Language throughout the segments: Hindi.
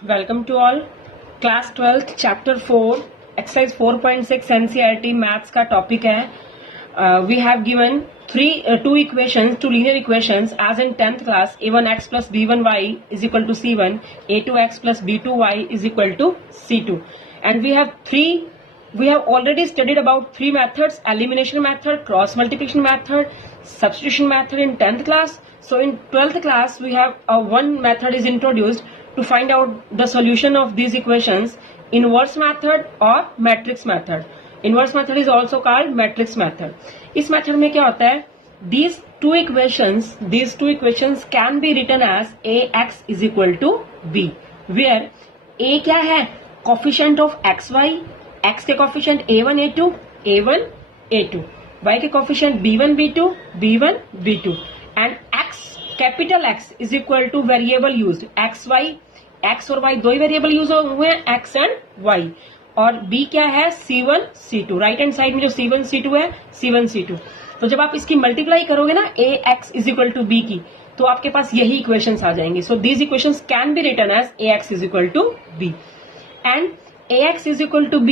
Welcome to all. Class 12th Chapter 4 Exercise 4.6 NCERT Maths का topic है. We have given two equations, two linear equations as in 10th class. a1x plus b1y is equal to c1, a2x plus b2y is equal to c2. And we have already studied about three methods: elimination method, cross multiplication method, substitution method in 10th class. So in 12th class we have one method is introduced to find out the solution of these equations: inverse method or matrix method. Inverse method is also called matrix method. इस method में क्या होता है? These two equations can be written as ax is equal to b, where a क्या है? Coefficient of xy, x के coefficient a1 a2, y के coefficient b1 b2, b2, and capital X is equal two variable use x और y दो ही वेरिएबल यूज हुए हैं, x एंड y. और b क्या है? c1 c2. Right hand side में जो c1 c2 है, c1 c2. तो जब आप इसकी मल्टीप्लाई करोगे ना ax is equal to b की, तो आपके पास यही इक्वेशंस आ जाएंगी. So these equations can be written as ax is equal to b and ax is equal to b.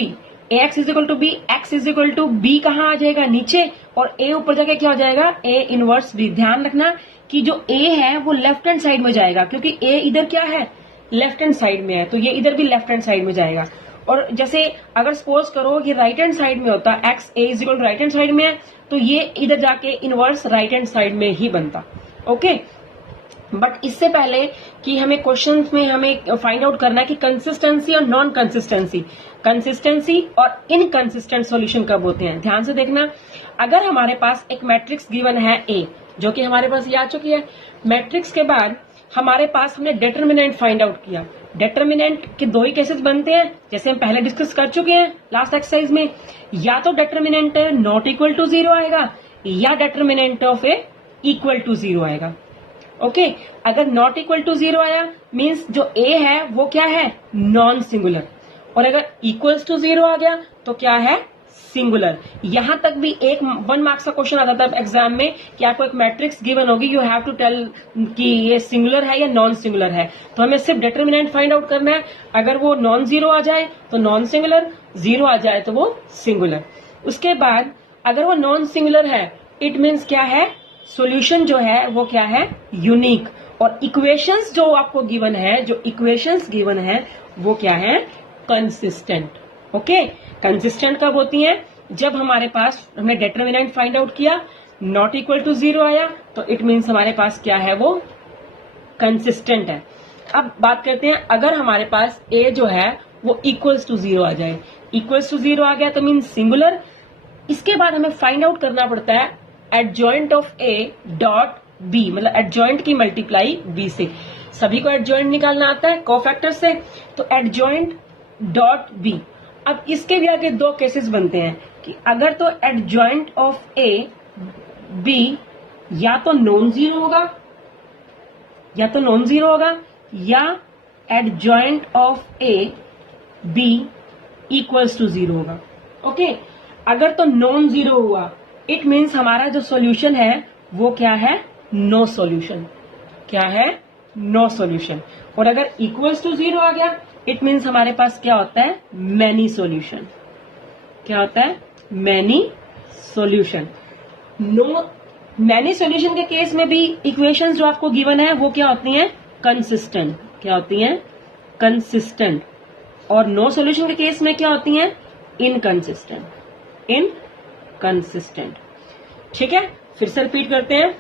ax is equal to b, x is equal to b कहाँ आ जाएगा? नीचे. और a ऊपर जाके क्या हो जाएगा? a inverse b. ध्यान रखना कि जो a है वो लेफ्ट हैंड साइड में जाएगा, क्योंकि a इधर क्या है? लेफ्ट हैंड साइड में है, तो ये इधर भी लेफ्ट हैंड साइड में जाएगा. और जैसे अगर सपोज करो ये राइट हैंड साइड में होता, x a is equal to right hand side में है, तो ये इधर जाके इनवर्स राइट हैंड साइड में ही बनता. ओके, बट इससे पहले कि हमें क्वेश्चंस में हमें फाइंड आउट करना है कि कंसिस्टेंसी और नॉन कंसिस्टेंसी और इनकंसिस्टेंट सॉल्यूशन कब होते हैं. ध्यान से देखना. अगर हमारे पास एक मैट्रिक्स गिवन है A, जो कि हमारे पास ये आ चुकी है. मैट्रिक्स के बाद हमारे पास हमने डिटर्मिनेंट फाइंड आउट किया. डिटर्मिनेंट के दो ही केसेस बनते हैं, जैसे हम पहले डिस्कस कर चुके हैं लास्ट एक्सरसाइज में. या तो डिटर्मिनेंट नॉट इक्वल टू 0 आएगा, या determinant of A equal to 0 आएगा. ओके, अगर नॉट इक्वल टू 0 आया मीन्स जो A है वो क्या है? Non singular. और अगर इक्वल्स टू 0 आ गया तो क्या है? सिंगुलर. यहां तक भी एक 1 मार्क्स का क्वेश्चन आता था एग्जाम में कि आपको एक मैट्रिक्स गिवन होगी, यू हैव टू टेल कि ये सिंगुलर है या नॉन सिंगुलर है. तो हमें सिर्फ डिटर्मिनेंट फाइंड आउट करना है. अगर वो नॉन जीरो आ जाए तो नॉन सिंगुलर, 0 आ जाए तो वो सिंगुलर. उसके बाद अगर वो नॉन सिंगुलर है, इट मीन्स क्या है? सॉल्यूशन जो है वो क्या है? यूनिक. और इक्वेशंस जो आपको गिवन है, जो इक्वेशंस गिवन है वो क्या है? कंसिस्टेंट. ओके, कंसिस्टेंट कब होती हैं? जब हमारे पास हमने डिटर्मिनेंट फाइंड आउट किया, नॉट इक्वल टू 0 आया, तो इट मीन्स हमारे पास क्या है? वो कंसिस्टेंट है. अब बात करते हैं, अगर हमारे पास a जो है वो इक्वल्स टू 0 आ जाए. इक्वल्स टू 0 आ गया तो मीन्स सिंगुलर. इसके बाद हमें फाइंड आउट करना पड़ता है adjoint of a dot b, मतलब एडजॉइंट की मल्टीप्लाई b से. सभी को एडजॉइंट निकालना आता है कोफैक्टर से, तो एडजॉइंट डॉट b. अब इसके भी आगे दो केसेस बनते हैं कि अगर तो एडजॉइंट ऑफ a b या तो नॉन जीरो होगा, या adjoint of a b equals to 0 होगा. ओके, अगर तो नॉन जीरो हुआ, इट मीन्स हमारा जो सॉल्यूशन है वो क्या है? No solution. क्या है? No solution. और अगर इक्वल्स टू 0 आ गया, इट मीन्स हमारे पास क्या होता है? Many solution. क्या होता है? Many solution. Know many solution के केस में भी इक्वेशंस जो आपको गिवन है वो क्या होती हैं? कंसिस्टेंट. क्या होती हैं? कंसिस्टेंट. और नो सॉल्यूशन के केस में क्या होती हैं? इनकंसिस्टेंट. ठीक है, फिर से रिपीट करते हैं.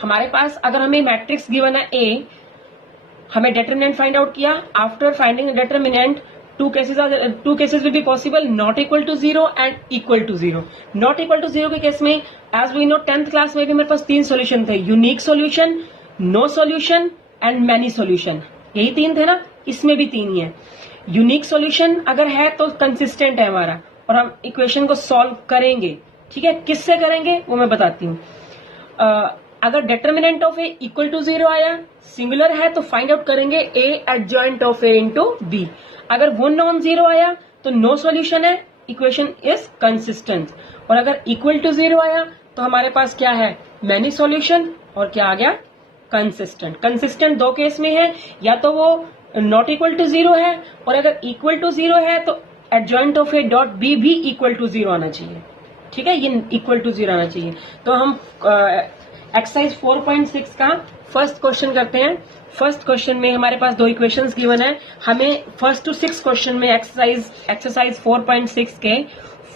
हमारे पास अगर हमें मैट्रिक्स गिवन है A, हमें डिटर्मिनेंट फाइंड आउट किया. After finding determinant, two cases will be possible: not equal to 0 and equal to 0. Not equal to 0 के केस में as we know 10th class में भी मेरे पास 3 सॉल्यूशन थे: unique solution, no solution and many solution. यही 3 थे ना, इसमें भी 3 ही है. यूनिक सॉल्यूशन अगर है तो कंसिस्टेंट है हमारा, और हम इक्वेशन को सॉल्व करेंगे. ठीक है, किससे करेंगे वो मैं बताती हूँ. अगर determinant of a equal to 0 आया, सिंगुलर है, तो फाइंड आउट करेंगे a adjoint of a into b. अगर वो नॉन जीरो आया तो नो सॉल्यूशन है, इक्वेशन इज कंसिस्टेंट. और अगर इक्वल टू 0 आया तो हमारे पास क्या है? Many solution. और क्या आ गया? कंसिस्टेंट. कंसिस्टेंट दो केस में है, या तो वो नॉट इक्वल टू 0 है, और अगर इक्वल टू 0 है तो adjoint of A dot B भी इक्वल टू 0 आना चाहिए। ठीक है, ये इक्वल टू 0 आना चाहिए। तो हम एक्सरसाइज 4.6 का फर्स्ट क्वेश्चन करते हैं। फर्स्ट क्वेश्चन में हमारे पास दो इक्वेशंस गिवन है। हमें फर्स्ट टू सिक्स क्वेश्चन में एक्सरसाइज 4.6 के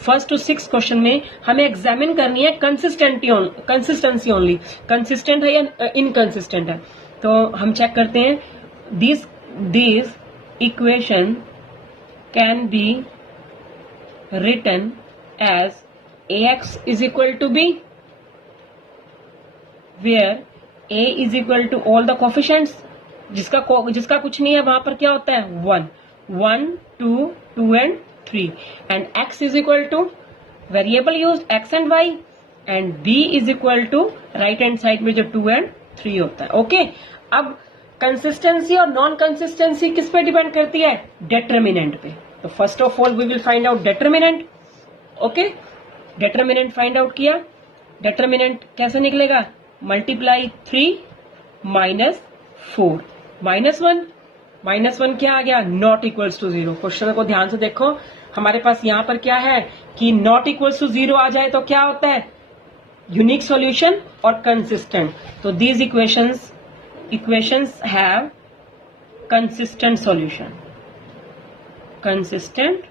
फर्स्ट टू सिक्स क्वेश्चन में हमें एग्जामिन करनी है कंसिस्टेंसी ओनली, कंसिस्टेंट है या इनकंसिस्टेंट है। तो हम चेक करते हैं। This equation can be written as ax is equal to b, where a is equal to all the coefficients, जिसका कुछ नहीं है वहां पर क्या होता है 1, 1, 2, 2 and 3, and x is equal to variable used x and y, and b is equal to right hand side में जो 2 and 3 होता है। ओके, अब कंसिस्टेंसी और नॉन कंसिस्टेंसी किस पे डिपेंड करती है? डिटर्मिनेंट पे। तो first of all we will find out determinant. Okay, determinant find out किया। डिटर्मिनेंट कैसे निकलेगा? मल्टीप्लाई 3 माइनस 4 माइनस 1, माइनस 1 क्या आ गया? Not equals to 0। क्वेश्चन को ध्यान से देखो, हमारे पास यहां पर क्या है कि नॉट इक्वल्स टू 0 आ जाए तो क्या होता है? यूनिक सॉल्यूशन और कंसिस्टेंट। तो these equations have consistent solution, consistent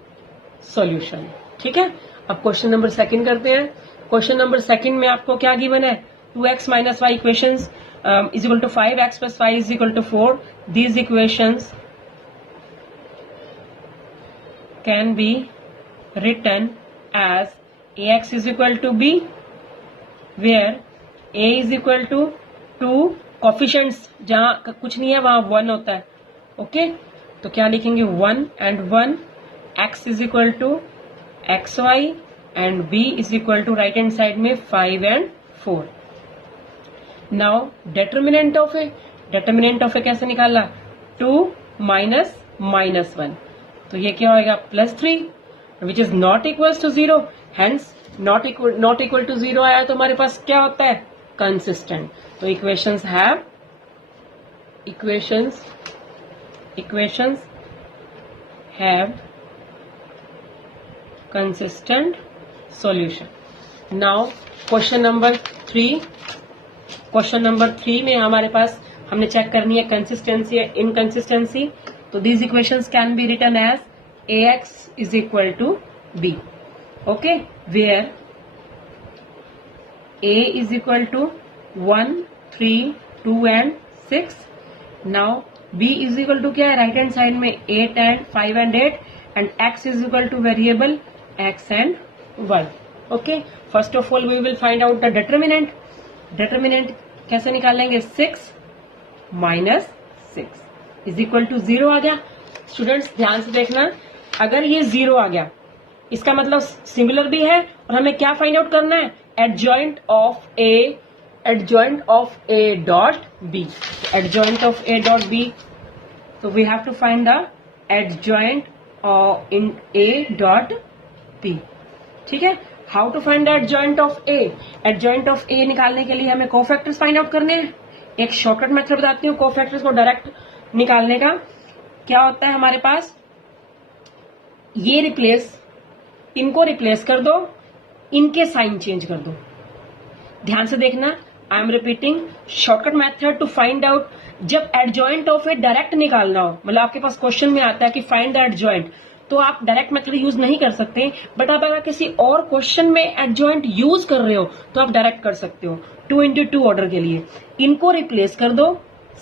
solution. ठीक है, अब क्वेश्चन नंबर सेकंड करते हैं। क्वेश्चन नंबर सेकंड में आपको क्या गिवन है? 2x minus Y equations is equal to 5x plus 5 is equal to 4। These equations can be written as ax is equal to b, where a is equal to 2 coefficients, जहां कुछ नहीं है वहां 1 होता है। ओके, तो क्या लिखेंगे? 1 and 1, x is equal to xy and b is equal to right hand side में 5 and 4। now determinant of a कैसे निकाला? 2 minus minus 1, तो ये क्या होगा? Plus 3, which is not equals to 0, hence not equal to 0 आया तो हमारे पास क्या होता है? consistent। तो equations have consistent solution। now question number 3 में हमारे पास हमने चेक करनी है कंसिस्टेंसी या इनकंसिस्टेंसी। तो these equations can be written as ax is equal to b। Okay, where a is equal to 1, 3, 2 and 6। Now b is equal to क्या है? राइट हैंड साइड में 8 and 5 and 8, and x is equal to variable x and y। okay, first of all we will find out the determinant। determinant कैसे निकालेंगे? 6 minus 6 is equal to 0 आ गया। स्टूडेंट्स ध्यान से देखना, अगर ये 0 आ गया इसका मतलब सिंगुलर भी है, और हमें क्या फाइंड आउट करना है? Adjoint of a dot b। Adjoint of a dot b, तो we have to find the adjoint in a dot b। ठीक है, how to find the adjoint of a? Adjoint of a निकालने के लिए हमें कोफैक्टर्स फाइंड आउट करने हैं। एक शॉर्टकट मेथड बताती हूँ कोफैक्टर्स को डायरेक्ट निकालने का। क्या होता है हमारे पास? ये इनको रिप्लेस कर दो, इनके साइन चेंज कर दो। ध्यान से देखना, I am repeating, shortcut method to find out. जब एडजॉइंट ऑफ ए डायरेक्ट निकालना हो, मतलब आपके पास क्वेश्चन में आता है कि फाइंड द एडजॉइंट, तो आप डायरेक्ट मेथड यूज नहीं कर सकते। बट आप अगर किसी और क्वेश्चन में एडजॉइंट यूज कर रहे हो तो आप डायरेक्ट कर सकते हो 2 into 2 ऑर्डर के लिए। इनको रिप्लेस कर दो,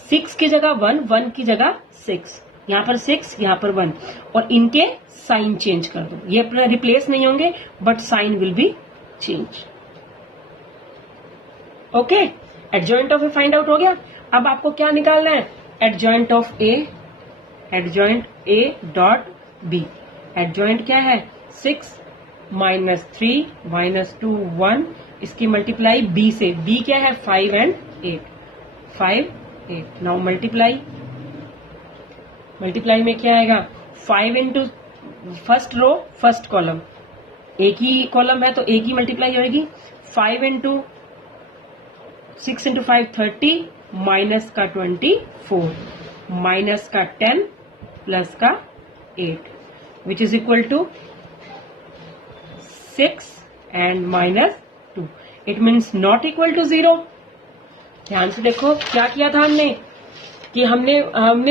6 की जगह 1, 1 की जगह 6, यहाँ पर 6, यहाँ पर 1, और इनके साइन चेंज कर दो। ये रिप्लेस नहीं होंगे but sign will be change. Okay, adjoint of A find out हो गया। अब आपको क्या निकालना है? Adjoint of A dot B. Adjoint क्या है? 6 माइनस 3 माइनस 2 1, इसकी मल्टीप्लाई b से। b क्या है? 5 and 8, 5 8। नाउ मल्टीप्लाई में क्या आएगा? 5 into first row first column, एक ही कॉलम है तो एक ही मल्टीप्लाई होगी। 5 इंटू 6 इंटू 5 30, माइनस का 24, माइनस का 10 प्लस का 8 which is equal to 6 and minus 2. It means not equal to 0. ध्यान से देखो क्या किया था हमने कि हमने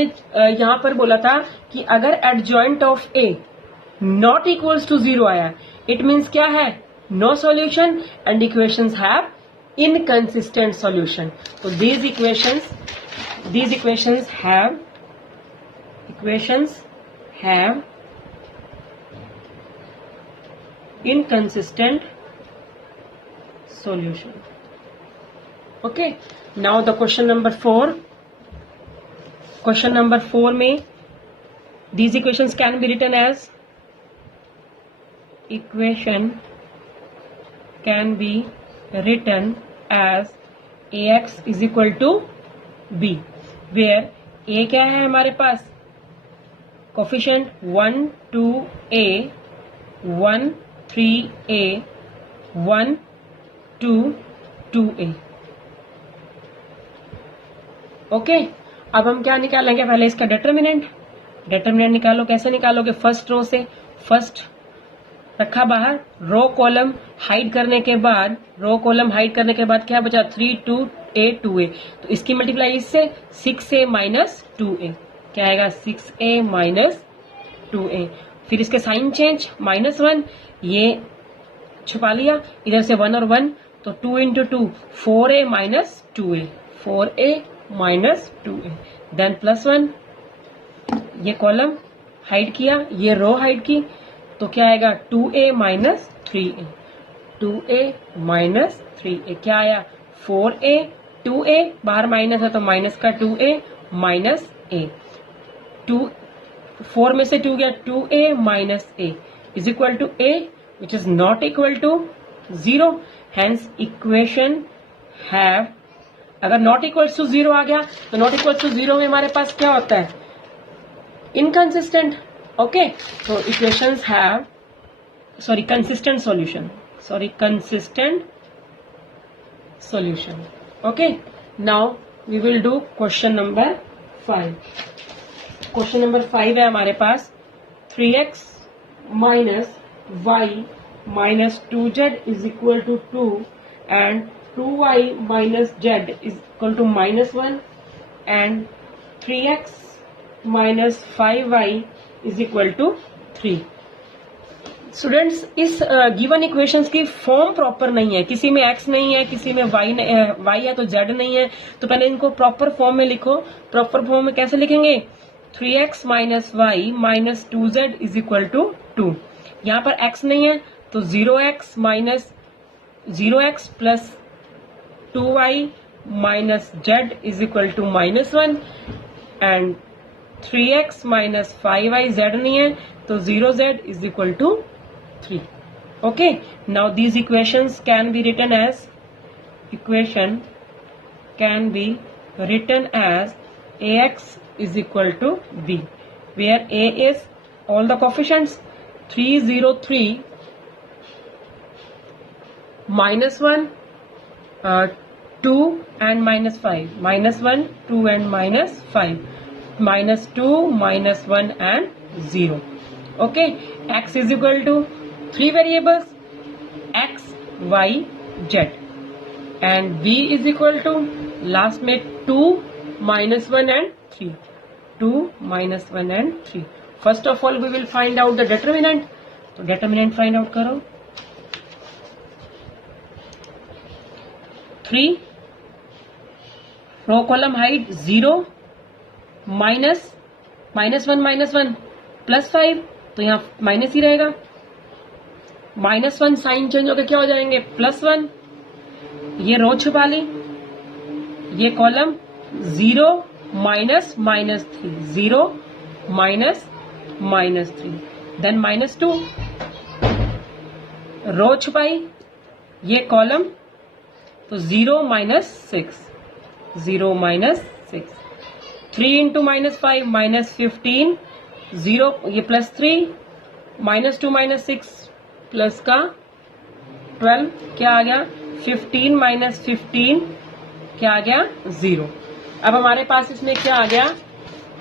यहां पर बोला था कि अगर adjoint of A not equals to 0 आया, इट मीन्स क्या है, no solution and equations have inconsistent solution. तो these equations have inconsistent solution. Okay, now the question number 4. Question number 4 में these equations can be written as ax is equal to b, where a क्या है हमारे पास, coefficient 1 2a 1 3a 1 2 2a. Okay, अब हम क्या निकालेंगे, पहले इसका डिटर्मिनेंट निकालो. कैसे निकालोगे, फर्स्ट रो से, फर्स्ट रखा बाहर, रो कॉलम हाइड करने के बाद क्या बचा, 3 2a 2a. तो इसकी मल्टीप्लाई इससे 6a माइनस 2a, क्या आएगा, 6a माइनस 2a. फिर इसके साइन चेंज, -1, ये छुपा लिया, इधर से 1 और 1, तो 2 into 2 4a minus 2a, 4a minus 2a. Then +1, ये कॉलम हाइड किया, ये रो हाइड की, तो क्या आएगा, 2a minus 3a, 2a minus 3a. क्या आया, 4a, 2a बाहर माइनस है तो माइनस का 2a माइनस a, 4 में से 2 गया, 2a minus a is equal to a which is not equal to 0. Hence equation have, अगर नॉट इक्वल टू 0 आ गया तो नॉट इक्वल टू 0 में हमारे पास क्या होता है, इनकंसिस्टेंट. ओके, तो equations have consistent solution. Okay, now we will do question number 5. Question number 5 है हमारे पास, 3x minus y minus 2z is equal to 2 and 2y minus z is equal to -1 and 3x minus 5y is equal to 3. Students, इस गिवन इक्वेशंस की फॉर्म प्रॉपर नहीं है, किसी में x नहीं है, किसी में y है तो z नहीं है. तो पहले इनको प्रॉपर फॉर्म में लिखो. प्रॉपर फॉर्म में कैसे लिखेंगे, 3x minus y minus 2z is equal to 2. यहाँ पर x नहीं है तो 0x minus 0x plus 2y minus z is equal to -1 and 3x minus 5y z नहीं है तो 0z is equal to 3. Okay, now these equations can be written as ax is equal to b, where a is all the coefficients 3 0 3 -1 2 and -5, -1 2 and -5, -2 -1 and 0. Okay, x is equal to 3 variables x y z and b is equal to last में 2 -1 and 3, 2 -1 and 3. First of all we will find out the determinant. तो डिटर्मिनेंट फाइंड आउट करो. 3 रो कॉलम हाइट 0 -1 +5, तो यहाँ माइनस ही रहेगा. -1 साइन चेंज होकर क्या हो जाएंगे, +1. ये रो छुपा ली, ये कॉलम 0 -3, 0 -3, देन -2 रो छुपाई, ये कॉलम तो 0 -6, 0 -6, 3 इंटू -5 -15, 0 ये +3, -2 -6 प्लस का 12, क्या आ गया 15 -15, क्या आ गया 0. अब हमारे पास इसमें क्या आ गया,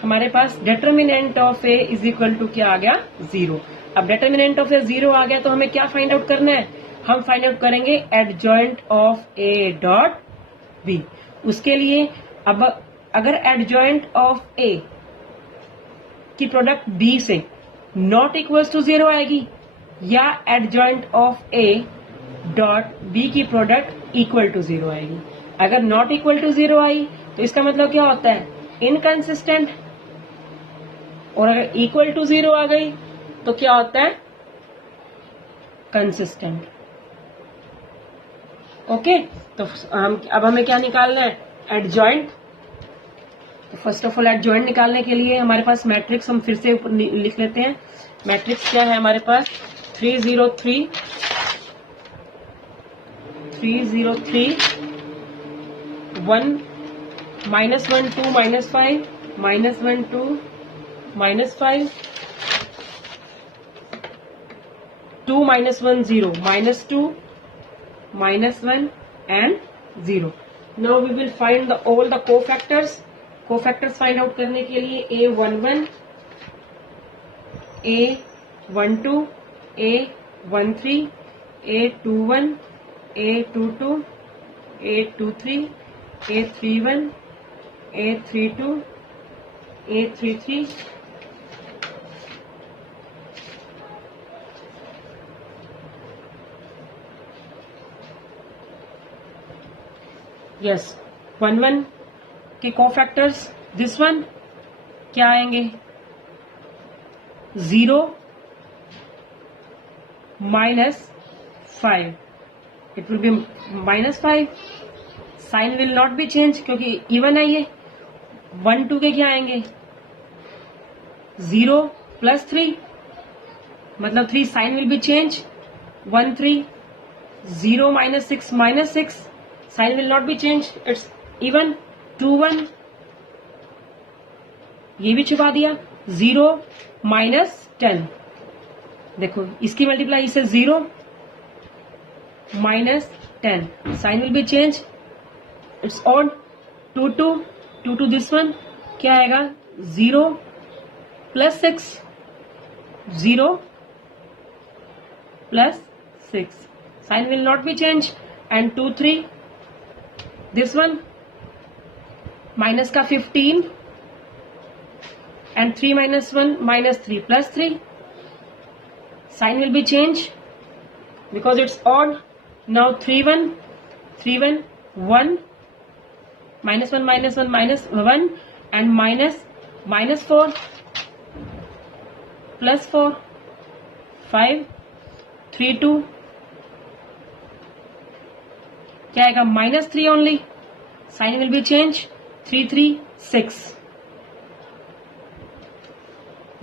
हमारे पास determinant of A is equal to क्या आ गया 0। अब डिटर्मिनेंट ऑफ ए 0 आ गया तो हमें क्या फाइंड आउट करना है, हम फाइंड आउट करेंगे adjoint of A dot B. उसके लिए अब अगर एडजॉइंट ऑफ ए की प्रोडक्ट बी से नॉट इक्वल्स टू 0 आएगी या adjoint of A dot B की प्रोडक्ट इक्वल टू 0 आएगी। अगर नॉट इक्वल टू 0 आई तो इसका मतलब क्या होता है, इनकंसिस्टेंट, और अगर इक्वल टू 0 आ गई तो क्या होता है, कंसिस्टेंट। ओके, तो अब हमें क्या निकालना है, एडजॉइंट। तो फर्स्ट ऑफ ऑल एडजॉइंट निकालने के लिए हमारे पास मैट्रिक्स हम फिर से लिख लेते हैं। मैट्रिक्स क्या है हमारे पास, 3 0 3 3 0 3 1 -1 2 -5 -1 2 -5 2 -1 0 -2 -1 and 0। Now we will find all the cofactors। cofactors find out करने के लिए A11 A12 A13 A21 A22 A23 A31 A32 A33 yes 1 के कोफैक्टर्स, दिस वन क्या आएंगे, 0 -5, it will be -5, sign will not be change क्योंकि इवन है ये। 1 2 के क्या आएंगे, 0 +3, मतलब 3 sign will be change. 1 3 0 -6 -6, sign will not be change, it's even. 2 1 ये भी छुपा दिया। 0 -10, देखो इसकी मल्टीप्लाई इसे 0 -10, sign will be change, it's odd. 2 2 this one क्या आएगा, 0 +6 0 +6, sign will not be change. And 2 3 this one minus का 15 and 3 -1 -3 +3, sign will be changed because it's odd. Now 3 1 3 1 1 -1 -1 and -4 +4 5 3 2 क्या आएगा, -3 only, sign will be changed। 3 3 6।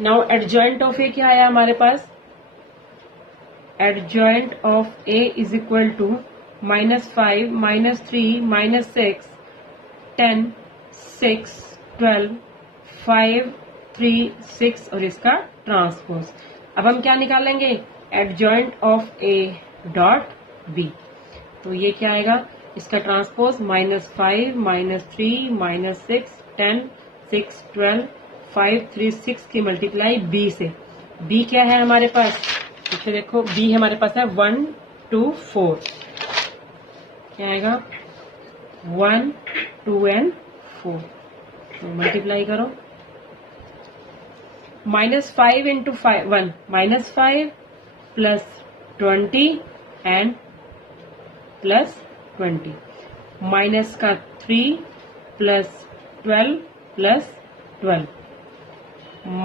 Now adjoint of A क्या आया हमारे पास, adjoint of A is equal to -5 -3 -6 10 6 12 5 3 6 और इसका ट्रांसपोज। अब हम क्या निकालेंगे, adjoint of A dot B. तो ये क्या आएगा, इसका ट्रांसपोज -5 -3 -6 10 6 12 5 3 6 की मल्टीप्लाई बी से। बी क्या है हमारे पास, पीछे देखो, बी हमारे पास है 1 2 4, क्या आएगा 1 2 and 4, तो मल्टीप्लाई करो। -5 × 1 -5 +20 and +20, माइनस का 3 +12 +12,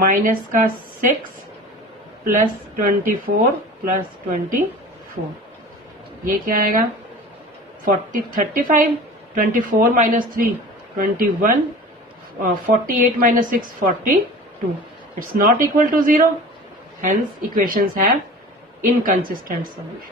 माइनस का 6 +24 +24, ये क्या आएगा 35 24 -3 21 48 -6 42, it's not equal to 0, hence equations have inconsistent solution।